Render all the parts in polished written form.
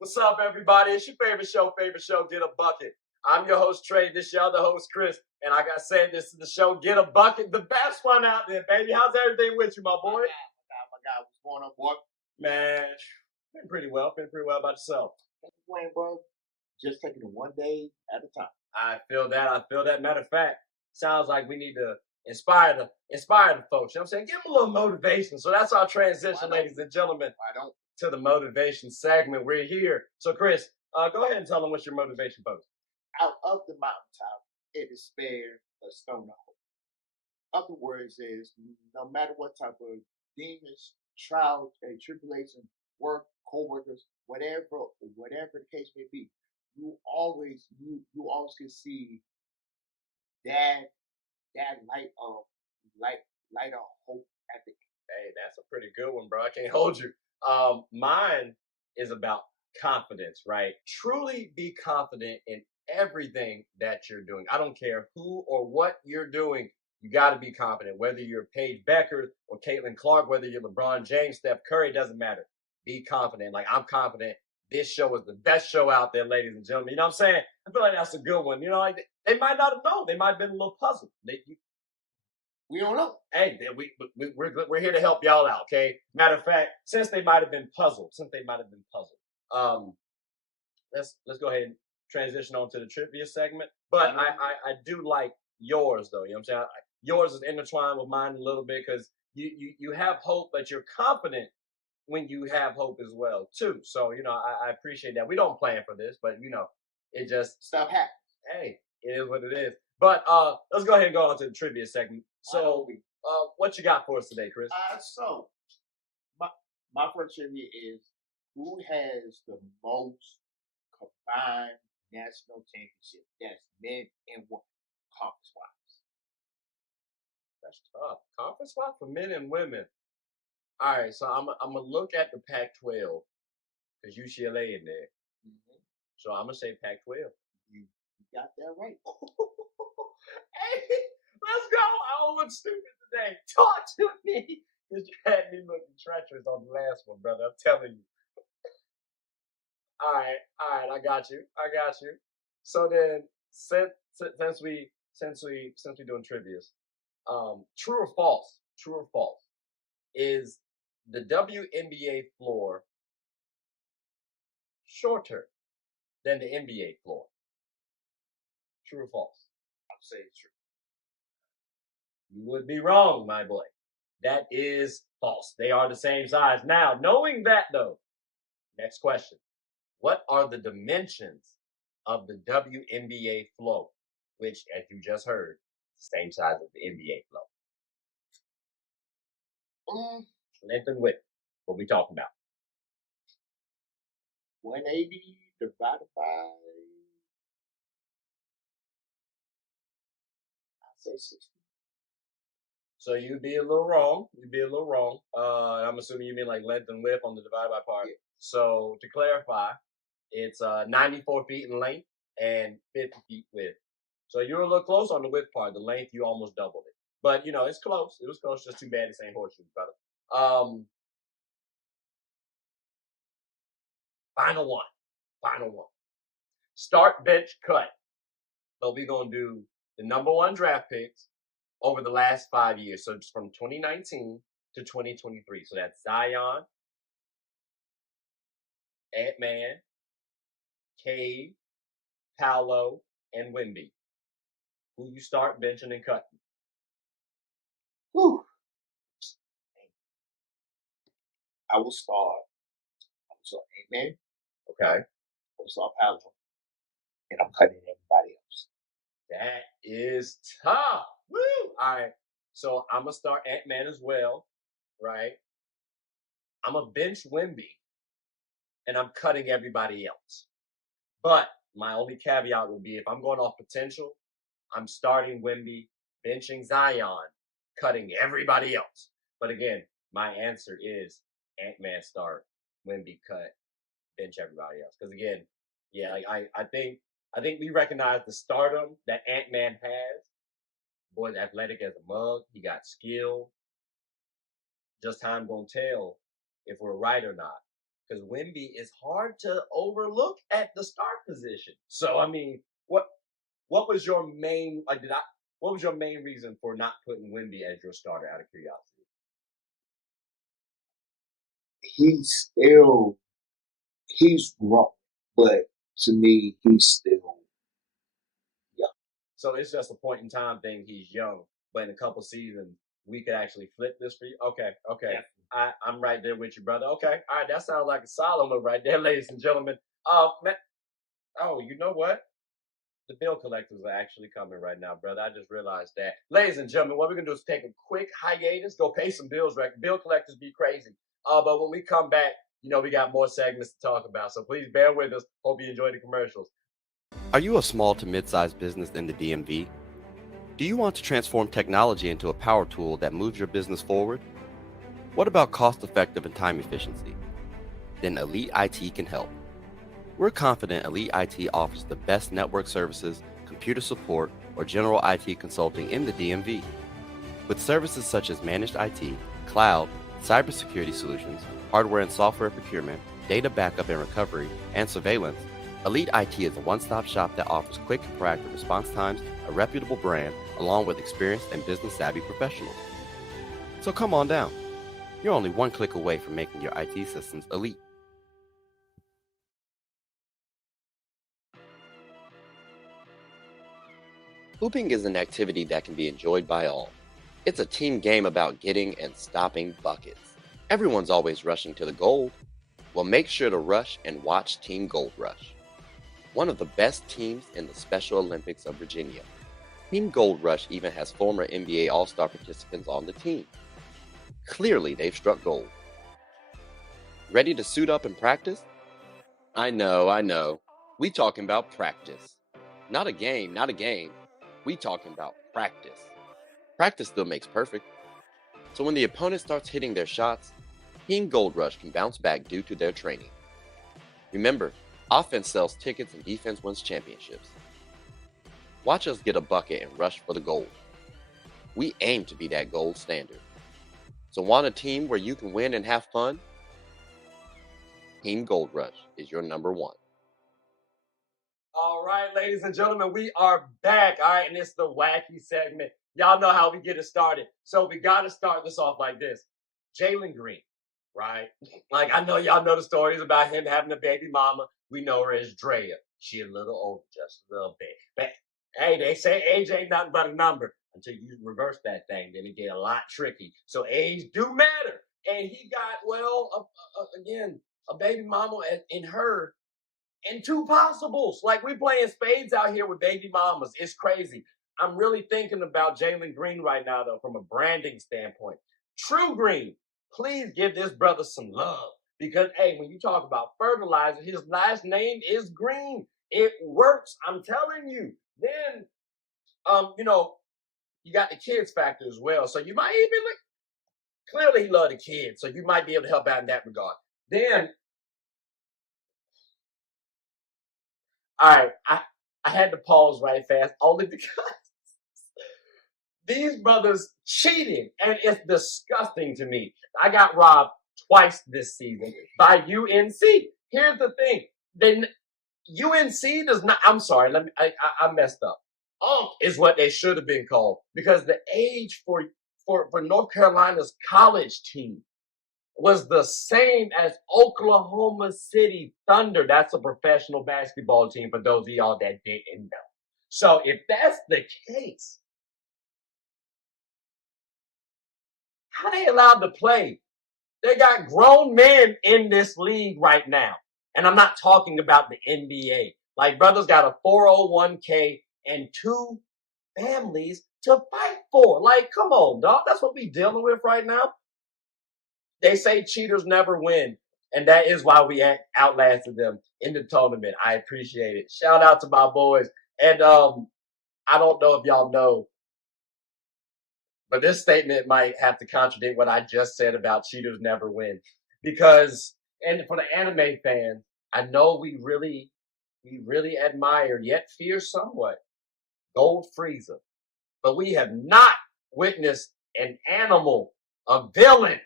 What's up, everybody? It's your favorite show, Get a Bucket. I'm your host, Trey. This your other host, Chris. And like I said, this is the show, Get a Bucket, the best one out there, baby. How's everything with you, my boy? My guy, what's going on, boy? Man, been pretty well about yourself. Playing, bro. Just taking it one day at a time. I feel that. Matter of fact, sounds like we need to inspire the folks. You know what I'm saying? Give them a little motivation. So that's our transition, ladies and gentlemen. I don't. To the motivation segment. We're here. So, Chris, go ahead and tell them what's your motivation post. Out of the mountaintop, it is spared a stone of hope. Other words is, no matter what type of demons, trials, and tribulation, work, co-workers, whatever the case may be, you always can see that light of hope at the end. Hey, that's a pretty good one, bro. I can't hold you. Mine is about confidence, right? Truly be confident in everything that you're doing. I don't care who or what you're doing. You got to be confident, whether you're Paige Becker or Caitlin Clark, whether you're LeBron James, Steph Curry, doesn't matter. Be confident. Like, I'm confident this show is the best show out there, ladies and gentlemen. You know what I'm saying? I feel like that's a good one. You know, like, they might not have known. They might have been a little puzzled. We don't know. Hey, we're here to help y'all out, okay? Matter of fact, since they might have been puzzled, let's go ahead and transition on to the trivia segment. But I do like yours, though. You know what I'm saying? Yours is intertwined with mine a little bit because you have hope, but you're confident when you have hope as well, too. So, you know, I appreciate that. We don't plan for this, but, you know, it just... Stuff happens. Hey, it is what it is. But let's go ahead and go on to the trivia segment. So, what you got for us today, Chris? So, my first trivia is, who has the most combined national championship? That's men and women, conference-wise. That's tough. Conference-wise for men and women. All right, so I'm gonna look at the Pac-12 because UCLA in there. Mm-hmm. So I'm gonna say Pac-12. You got that right. Hey, let's go. I don't look stupid today. Talk to me. Because you had me looking treacherous on the last one, brother. I'm telling you. All right. I got you. So then, since we doing trivias, true or false? Is the WNBA floor shorter than the NBA floor? True or false? I'll say it's true. You would be wrong, my boy. That is false. They are the same size. Now, knowing that, though, next question. What are the dimensions of the WNBA floor, which, as you just heard, is the same size as the NBA floor? Length and width. What we talking about? 180 divided by... I'll say 60. So you'd be a little wrong. I'm assuming you mean like length and width on the divided by part. Yeah. So to clarify, it's 94 feet in length and 50 feet width. So you're a little close on the width part. The length, you almost doubled it. But, you know, it's close. It was close. Just too bad this ain't horseshoes, brother. Final one. Start, bench, cut. So we're going to do the number one draft picks over the last 5 years. So just from 2019 to 2023. So that's Zion, Ant-Man, Cade, Paolo, and Wemby. Who you start benching and cutting? Whew. I will start Ant-Man. Okay. I will start Paolo. And I'm cutting everybody else. That is tough. Woo! All right. So I'm going to start Ant-Man as well, right? I'm going to bench Wemby, and I'm cutting everybody else. But my only caveat will be if I'm going off potential, I'm starting Wemby, benching Zion, cutting everybody else. But again, my answer is Ant-Man start, Wemby cut, bench everybody else. Because again, yeah, like I think we recognize the stardom that Ant-Man has. Boy's athletic as a mug. He got skill. Just time gonna tell if we're right or not. because Wemby is hard to overlook at the start position. So I mean, what was your main what was your main reason for not putting Wemby as your starter out of curiosity? He's wrong, but to me, he's still young. So it's just a point in time thing. He's young, but in a couple seasons, we could actually flip this for you. Okay. I'm right there with you, brother. Okay. All right. That sounds like a solid move right there, ladies and gentlemen. Man, oh, you know what? The bill collectors are actually coming right now, brother. I just realized that. Ladies and gentlemen, what we're going to do is take a quick hiatus, go pay some bills, right? Bill collectors be crazy. But when we come back, we got more segments to talk about. So please bear with us. Hope you enjoy the commercials. Are you a small to mid-sized business in the DMV? Do you want to transform technology into a power tool that moves your business forward? What about cost-effective and time efficiency? Then Elite IT can help. We're confident Elite IT offers the best network services, computer support, or general IT consulting in the DMV. With services such as managed IT, cloud, cybersecurity solutions, hardware and software procurement, data backup and recovery, and surveillance, Elite IT is a one-stop shop that offers quick and proactive response times, a reputable brand, along with experienced and business-savvy professionals. So come on down. You're only one click away from making your IT systems elite. Hooping is an activity that can be enjoyed by all. It's a team game about getting and stopping buckets. Everyone's always rushing to the gold. Well, make sure to rush and watch Team Gold Rush, one of the best teams in the Special Olympics of Virginia. Team Gold Rush even has former NBA All-Star participants on the team. Clearly, they've struck gold. Ready to suit up and practice? I know. We talking about practice. Not a game. We talking about practice. Practice still makes perfect. So when the opponent starts hitting their shots, Team Gold Rush can bounce back due to their training. Remember, offense sells tickets and defense wins championships. Watch us get a bucket and rush for the gold. We aim to be that gold standard. So want a team where you can win and have fun? Team Gold Rush is your number one. All right, ladies and gentlemen, we are back. All right, and it's the Wacky segment. Y'all know how we get it started. So we got to start this off like this. Jalen Green, right? Like, I know y'all know the stories about him having a baby mama. We know her as Drea. She a little older, just a little bit. But, hey, they say age ain't nothing but a number. Until you reverse that thing, then it get a lot tricky. So age do matter. And he got, again, a baby mama in her and two possibles. Like, we playing spades out here with baby mamas. It's crazy. I'm really thinking about Jalen Green right now, though, from a branding standpoint. True Green, please give this brother some love. Because, hey, when you talk about fertilizer, his last name is Green. It works. I'm telling you. Then, you got the kids factor as well. So you might even clearly he love the kids. So you might be able to help out in that regard. Then, all right, I had to pause right fast only because these brothers cheating, and it's disgusting to me. I got robbed twice this season by UNC. Here's the thing. Then UNC does not, I'm sorry, I messed up. Is what they should have been called, because the age for North Carolina's college team was the same as Oklahoma City Thunder. That's a professional basketball team for those of y'all that didn't know. So if that's the case, how they allowed to play? They got grown men in this league right now. And I'm not talking about the NBA. Like, brothers got a 401k and two families to fight for. Like, come on, dog. That's what we dealing with right now. They say cheaters never win. And that is why we outlasted them in the tournament. I appreciate it. Shout out to my boys. And I don't know if y'all know, but this statement might have to contradict what I just said about cheaters never win. Because, and for the anime fans, I know we really admire, yet fear somewhat, Gold Frieza. But we have not witnessed an animal, a villain,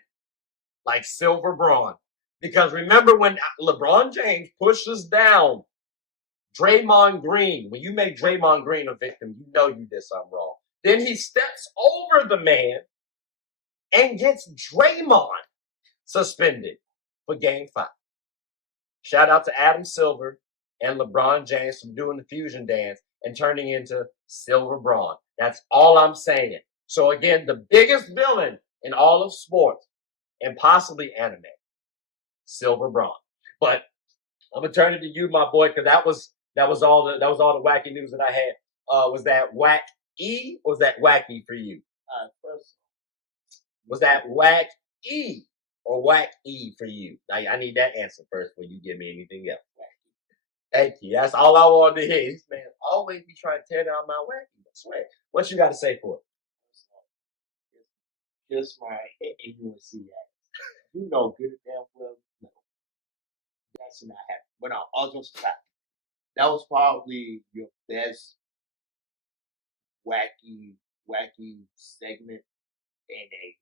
like Silver Bron. Because remember when LeBron James pushes down Draymond Green, when you make Draymond Green a victim, you know you did something wrong. Then he steps over the man and gets Draymond suspended for Game 5. Shout out to Adam Silver and LeBron James for doing the fusion dance and turning into Silver Bron. That's all I'm saying. So again, the biggest villain in all of sports and possibly anime, Silver Bron. But I'm gonna turn it to you, my boy, because that was all the wacky news that I had. Was that Wacky or was that wacky for you? First, Was that Wacky or Wacky for you? I need that answer first before you give me anything else. Thank you. That's all I wanted to hear. This man always be trying to tear down my Wacky. I swear. What you got to say for it? just my ignorance. You know good and damn well, no, that's not happening. But no, all jokes aside, that was probably your best wacky segment in a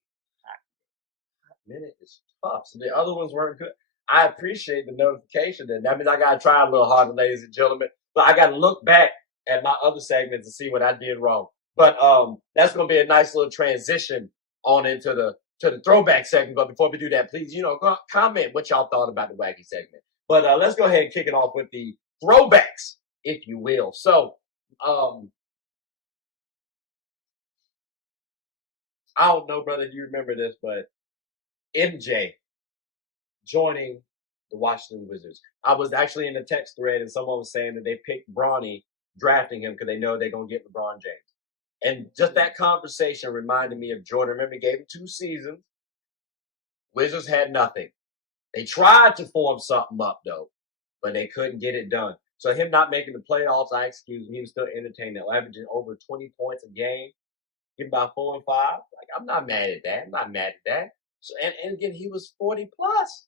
Minute is tough. So the other ones weren't good. I appreciate the notification. Then that means I gotta try a little harder, ladies and gentlemen. But I gotta look back at my other segments and see what I did wrong. But that's gonna be a nice little transition on into the throwback segment. But before we do that, please, go comment what y'all thought about the wacky segment. But let's go ahead and kick it off with the throwbacks, if you will. So I don't know, brother, if you remember this, but MJ joining the Washington Wizards. I was actually in the text thread and someone was saying that they picked Bronny, drafting him because they know they're going to get LeBron James. And just that conversation reminded me of Jordan. Remember, he gave him 2 seasons. Wizards had nothing. They tried to form something up, though, but they couldn't get it done. So him not making the playoffs, I excuse me, he was still entertaining. Averaging over 20 points a game, getting by 4 and 5. Like, I'm not mad at that. So, and again, he was 40 plus.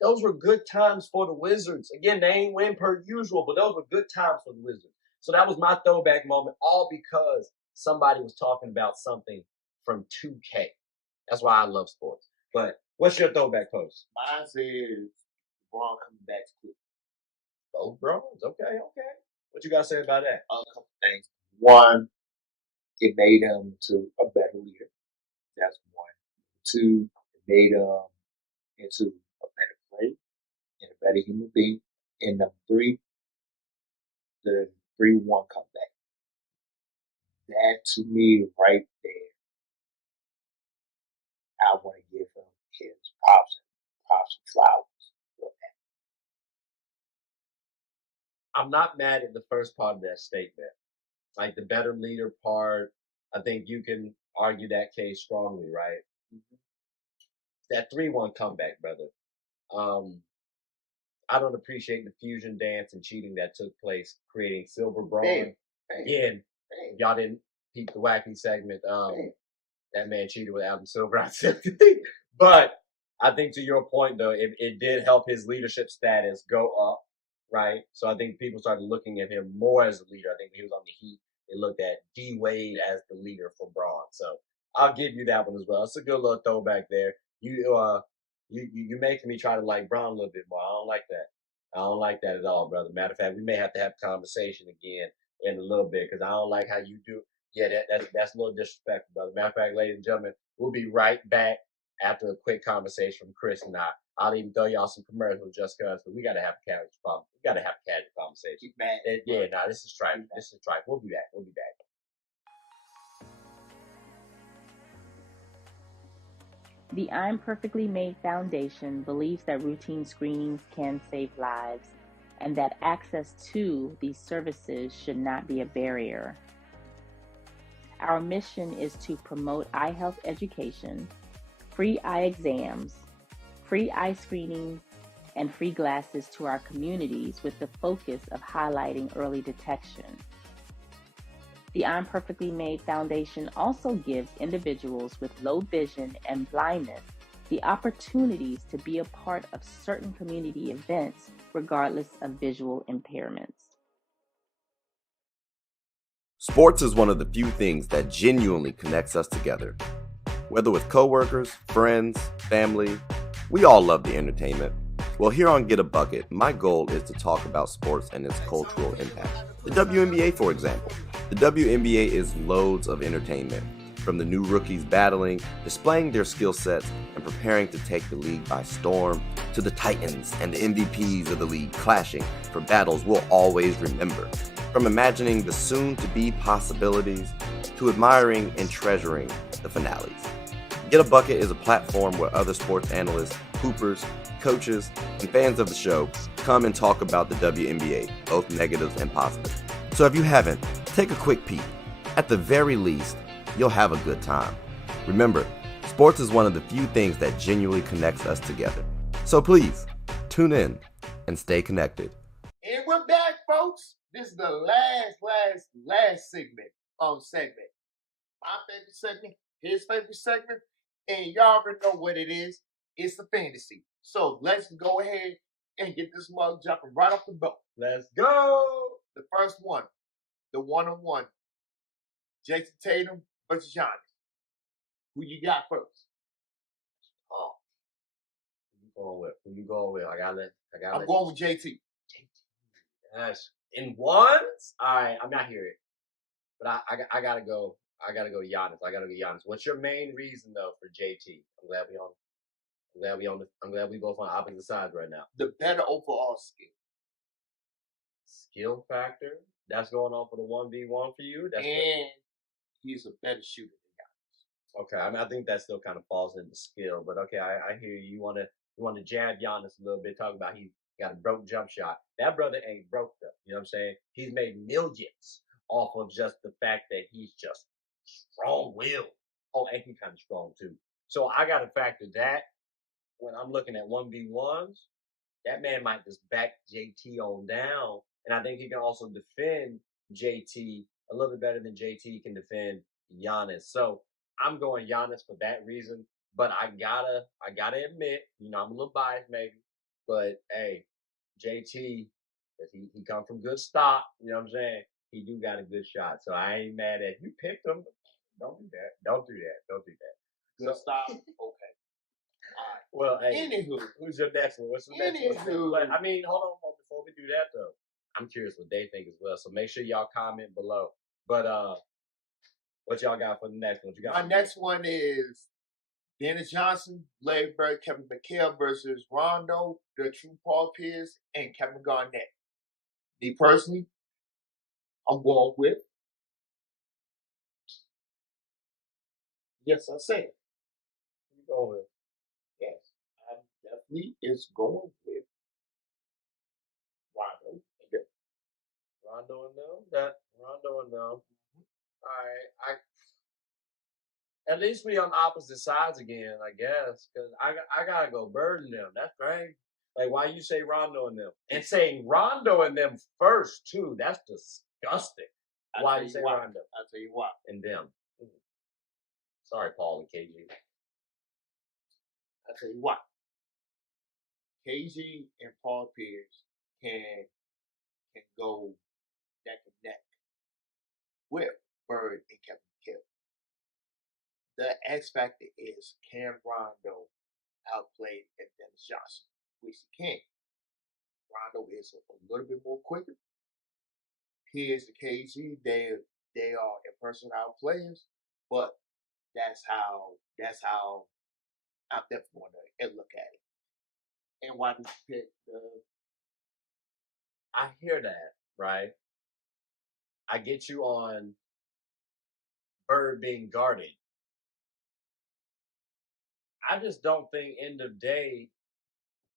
Those were good times for the Wizards. Again, they ain't win per usual, but those were good times for the Wizards. So that was my throwback moment, all because somebody was talking about something from 2K. That's why I love sports. But what's your throwback post? Mine says Bron coming back to Cleveland. Oh, Brons. Okay. What you got to say about that? A couple things. One, it made him to a better leader. That's one. 2, it made him into a better player and a better human being. And number 3, the 3-1 comeback. That to me right there, I want to give him his props and flowers for that. I'm not mad at the first part of that statement. Like the better leader part, I think you can argue that case strongly, right? Mm-hmm. That 3-1 comeback, brother. I don't appreciate the fusion dance and cheating that took place, creating Silver Bron. Again, y'all didn't peep the wacky segment. That man cheated with Adam Silver. But I think to your point, though, it did help his leadership status go up, right? So I think people started looking at him more as a leader. I think when he was on the Heat, they looked at D Wade as the leader for Bron. So I'll give you that one as well. It's a good little throwback there. You're making me try to like Bron a little bit more. I don't like that. I don't like that at all, brother. Matter of fact, we may have to have a conversation again in a little bit because I don't like how you do. Yeah, that's a little disrespectful, brother. Matter of fact, ladies and gentlemen, we'll be right back after a quick conversation from Chris and I. I'll even throw y'all some commercials just because, but we gotta have a casual conversation. Keep mad. This is tripe. We'll be back. The I'm Perfectly Made Foundation believes that routine screenings can save lives and that access to these services should not be a barrier. Our mission is to promote eye health education, free eye exams, free eye screenings, and free glasses to our communities with the focus of highlighting early detection. The I'm Perfectly Made Foundation also gives individuals with low vision and blindness the opportunities to be a part of certain community events regardless of visual impairments. Sports is one of the few things that genuinely connects us together. Whether with coworkers, friends, family, we all love the entertainment. Well, here on Get a Bucket, my goal is to talk about sports and its cultural impact. The WNBA, for example. The WNBA is loads of entertainment, from the new rookies battling, displaying their skill sets, and preparing to take the league by storm, to the Titans and the MVPs of the league clashing for battles we'll always remember. From imagining the soon-to-be possibilities, to admiring and treasuring the finales. Get a Bucket is a platform where other sports analysts, hoopers, coaches, and fans of the show come and talk about the WNBA, both negatives and positives. So if you haven't, take a quick peek. At the very least, you'll have a good time. Remember, sports is one of the few things that genuinely connects us together. So please, tune in and stay connected. And we're back, folks. This is the last segment. My favorite segment, his favorite segment, and y'all already know what it is. It's the fantasy. So let's go ahead and get this mug jumping right off the boat. Let's go. The first one, the one-on-one. Jason Tatum versus Giannis. Who you got first? Oh, who you going with? I'm going with JT. Yes. In ones? All right, I'm not here. But I gotta go. I gotta go Giannis. What's your main reason though for JT? I'm glad we both on opposite sides right now. The better overall skill. Skill factor? That's going on for the 1v1 for you? And he's a better shooter than Giannis. Okay, I mean I think that still kind of falls into skill, but okay, I hear you. You wanna jab Giannis a little bit, talk about he got a broke jump shot. That brother ain't broke though. You know what I'm saying? He's made millions off of just the fact that he's just strong-willed. Oh, and he's kind of strong too. So I got to factor that when I'm looking at 1v1s. That man might just back JT on down, and I think he can also defend JT a little bit better than JT can defend Giannis. So I'm going Giannis for that reason. But I gotta admit, I'm a little biased maybe, but hey, JT, if he come from good stock, you know what I'm saying? He do got a good shot. So I ain't mad at you picked him. Don't do that. Good stock. Okay. All right. Well, hey, Anywho, who's your next one? What's the next one? But I mean, hold on before we do that though. I'm curious what they think as well. So make sure y'all comment below. But what y'all got for the next one? My next one is Dennis Johnson, Larry Bird, Kevin McHale versus Rondo, the true Paul Pierce, and Kevin Garnett. Me personally, I'm going with. Yes, I said. Who you going with? Yes, I definitely is going with Rondo. Rondo and them. All right, at least we on opposite sides again, I guess, because I gotta go Bird and them. That's crazy. Like, why you say Rondo and them? And saying Rondo and them first, too, that's disgusting. Why you say Rondo? I'll tell you why. And them. Sorry, Paul and KG. I'll tell you why. KG and Paul Pierce can go neck and neck with Bird and Kevin McHale. The X factor is, can Rondo outplay Dennis Johnson? Which he can. Rondo is a little bit more quicker. Pierce and KG, they are impersonal players, but that's how I'm definitely going to look at it. And why did you pick the? I hear that, right? I get you on Bird being guarded. I just don't think end of day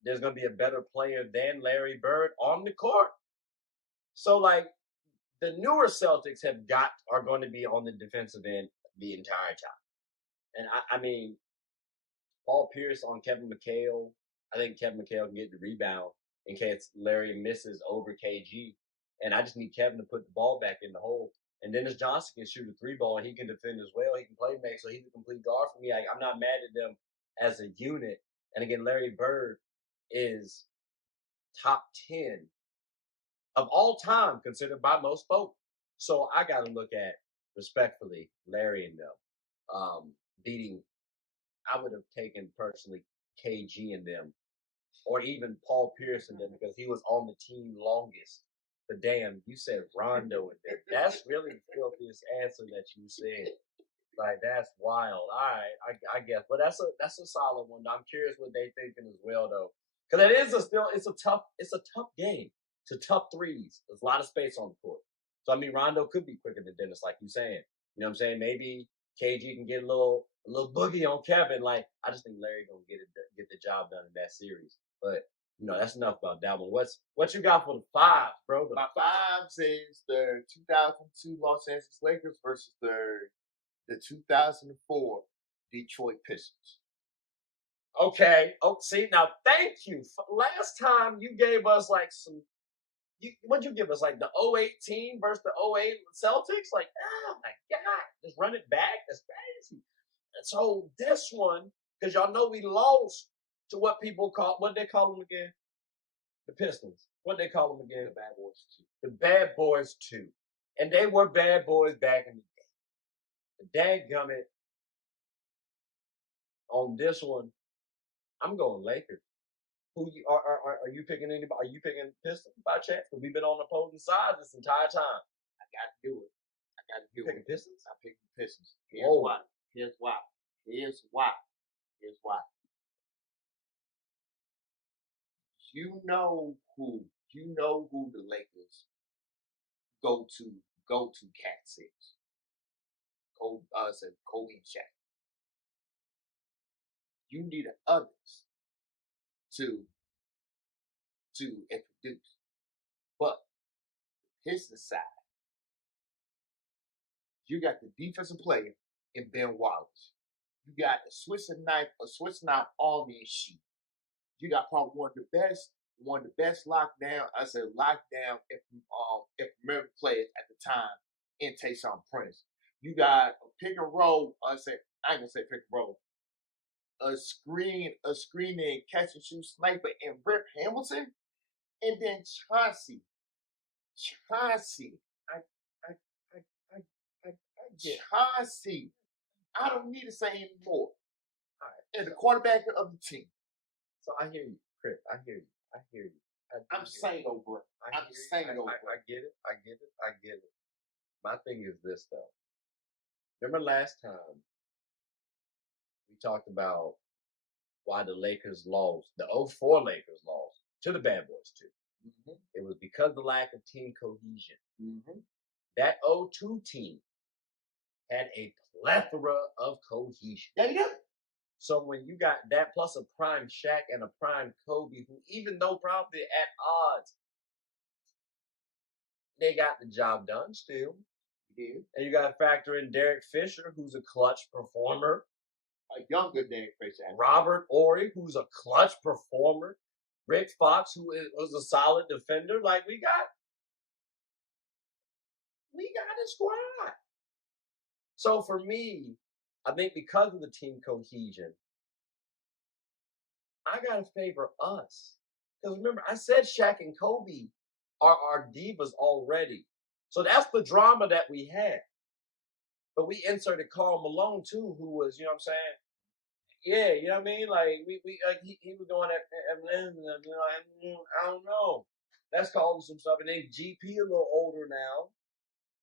there's going to be a better player than Larry Bird on the court. So, like, the newer Celtics are going to be on the defensive end the entire time. And I mean, Paul Pierce on Kevin McHale, I think Kevin McHale can get the rebound in case Larry misses over KG. And I just need Kevin to put the ball back in the hole. And Dennis Johnson can shoot a three ball, and he can defend as well. He can play make, so he's a complete guard for me. I'm not mad at them as a unit. And again, Larry Bird is top 10 of all time considered by most folks. So I got to look at, respectfully, Larry and them beating I would have taken personally KG and them, or even Paul Pierce and them, because he was on the team longest. But damn, you said Rondo and them. That's really the filthiest answer that you said. Like, that's wild. All right, I guess, but that's a solid one. I'm curious what they thinking as well, though, because it is it's a tough game. It's a tough threes. There's a lot of space on the court. So I mean, Rondo could be quicker than Dennis, like you saying. You know what I'm saying? Maybe KG can get a little boogie on Kevin. Like, I just think Larry gonna get the job done in that series. But that's enough about that one. What you got for the five, bro? My fives is the 2002 Los Angeles Lakers versus the 2004 Detroit Pistons. Okay. Oh, see, now thank you. Last time you gave us like what'd you give us? Like the 08 team versus the 08 Celtics? Like, oh my God. Just run it back? That's crazy. And so this one, because y'all know we lost to what they call them again? The Pistons. What they call them again? The Bad Boys 2. The Bad Boys 2. And they were bad boys back in the day. The dadgummit on this one, I'm going Lakers. Who are you picking anybody? Are you picking Pistons by chance? Because we've been on opposing sides this entire time. I got to do it. Picking Pistons? I'm picking Pistons. Here's why. You know who the Lakers go to cat is. Kobe and Shaq. You need others to introduce. But Pistons side, you got the defensive player in Ben Wallace. You got a Swiss knife army and sheet. You got probably one of the best lockdown if American players at the time in Tayshaun Prince. You got a pick and roll. I ain't gonna say pick and roll. A screen and catch and shoot sniper and Rip Hamilton, and then Chauncey. Chauncey. I don't need to say anymore. All right. And the quarterback of the team. So I hear you, Chris. I hear you. I'm saying over. I get it. My thing is this, though. Remember last time we talked about why the Lakers lost, the 04 Lakers lost to the Bad Boys 2. Mm-hmm. It was because of the lack of team cohesion. Mm-hmm. That 02 team had a plethora of cohesion. Yeah, yeah. So when you got that plus a prime Shaq and a prime Kobe, who even though probably at odds, they got the job done still. Yeah. And you got to factor in Derek Fisher, who's a clutch performer. A younger Derek Fisher. Robert Horry, who's a clutch performer. Rick Fox, who was a solid defender. Like, we got a squad. So for me, I think because of the team cohesion, I got to favor us. Because remember, I said Shaq and Kobe are divas already. So that's the drama that we had. But we inserted Karl Malone, too, who was, you know what I'm saying? Yeah, you know what I mean? Like, he was going at I don't know. That's causing some stuff. And then GP a little older now.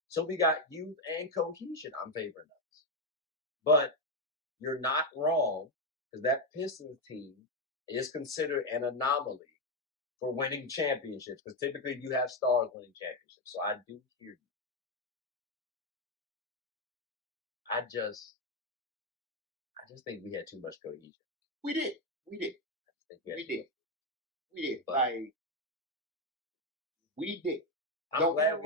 So we got youth and cohesion. I'm favoring us. But you're not wrong, because that Pistons team is considered an anomaly for winning championships, because typically you have stars winning championships. So I do hear you. I just think we had too much cohesion. We did. We did. But, like, we did. I'm glad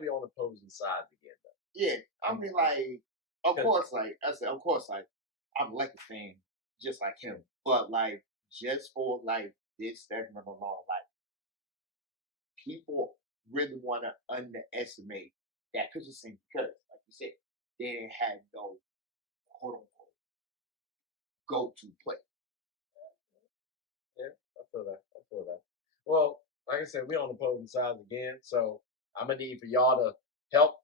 we on opposing sides again, though. Yeah, I mean, like, of course, I'm a Lakers fan, just like him. But, like, just for, like, this segment alone, like, people really want to underestimate that Pistons team because, like you said, they didn't have no quote-unquote go-to play. Yeah, I feel that. Well, like I said, we're on opposing sides again, so I'm going to need for y'all to help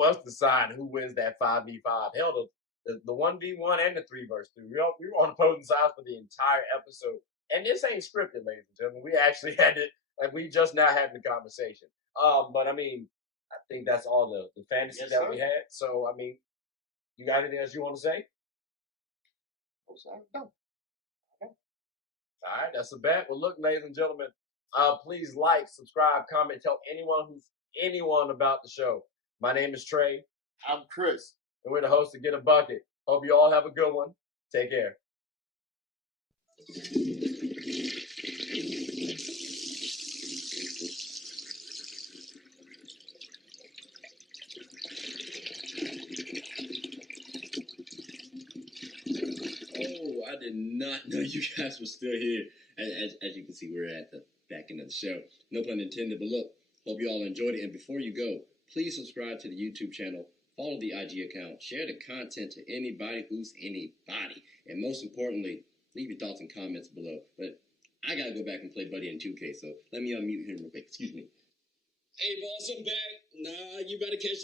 us decide who wins that 5v5. Hell, the 1v1 and the 3 versus 3. We were on opposing sides for the entire episode. And this ain't scripted, ladies and gentlemen. We actually had it, like we just now having the conversation. But I mean, I think that's all the fantasy that we had. So I mean, you got anything else you want to say? No. All right, that's a bet. Well, look, ladies and gentlemen, please like, subscribe, comment, tell anyone about the show. My name is Trey. I'm Chris. And we're the hosts of Get a Bucket. Hope you all have a good one. Take care. Oh, I did not know you guys were still here. As you can see, we're at the back end of the show. No pun intended, but look, hope you all enjoyed it. And before you go, please subscribe to the YouTube channel, follow the IG account, share the content to anybody who's anybody. And most importantly, leave your thoughts and comments below. But I got to go back and play Buddy in 2K, so let me unmute him real quick. Excuse me. Hey, boss, I'm back. Nah, you better catch